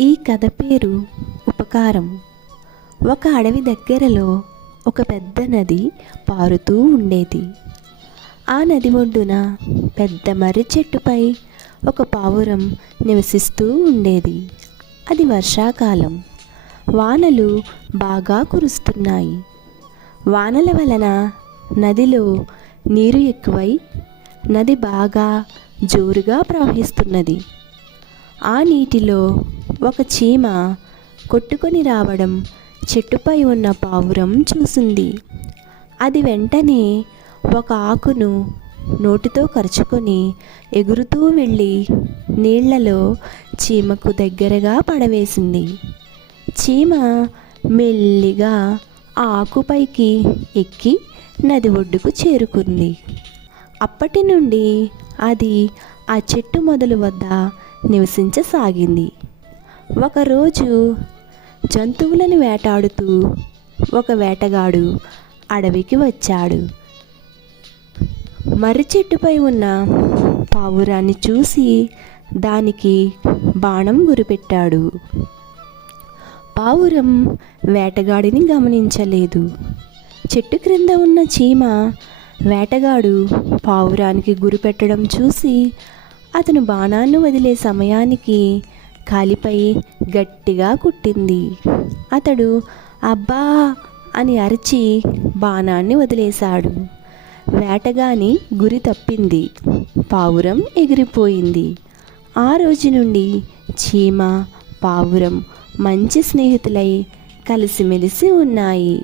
ఈ కథ పేరు ఉపకారం. ఒక అడవి దగ్గరలో ఒక పెద్ద నది పారుతూ ఉండేది. ఆ నది ఒడ్డున పెద్ద మర్రి చెట్టుపై ఒక పావురం నివసిస్తూ ఉండేది. అది వర్షాకాలం. వానలు బాగా కురుస్తున్నాయి. వానల వలన నదిలో నీరు ఎక్కువై నది బాగా జోరుగా ప్రవహిస్తున్నది. ఆ నీటిలో ఒక చీమ కొట్టుకొని రావడం చెట్టుపై ఉన్న పావురం చూసింది. అది వెంటనే ఒక ఆకును నోటితో కరుచుకొని ఎగురుతూ వెళ్ళి నీళ్ళలో చీమకు దగ్గరగా పడవేసింది. చీమ మెల్లిగా ఆ ఆకుపైకి ఎక్కి నది ఒడ్డుకు చేరుకుంది. అప్పటి నుండి అది ఆ చెట్టు మొదలు వద్ద నివసించసాగింది. ఒకరోజు జంతువులను వేటాడుతూ ఒక వేటగాడు అడవికి వచ్చాడు. మర్రి చెట్టుపై ఉన్న పావురాన్ని చూసి దానికి బాణం గురిపెట్టాడు. పావురం వేటగాడిని గమనించలేదు. చెట్టు క్రింద ఉన్న చీమ వేటగాడు పావురానికి గురిపెట్టడం చూసి అతను బాణాన్ని వదిలే సమయానికి కాలిపై గట్టిగా కుట్టింది. అతడు అబ్బా అని అరిచి బాణాన్ని వదిలేశాడు. వేటగాని గురి తప్పింది. పావురం ఎగిరిపోయింది. ఆ రోజు నుండి చీమ పావురం మంచి స్నేహితులై కలిసిమెలిసి ఉన్నాయి.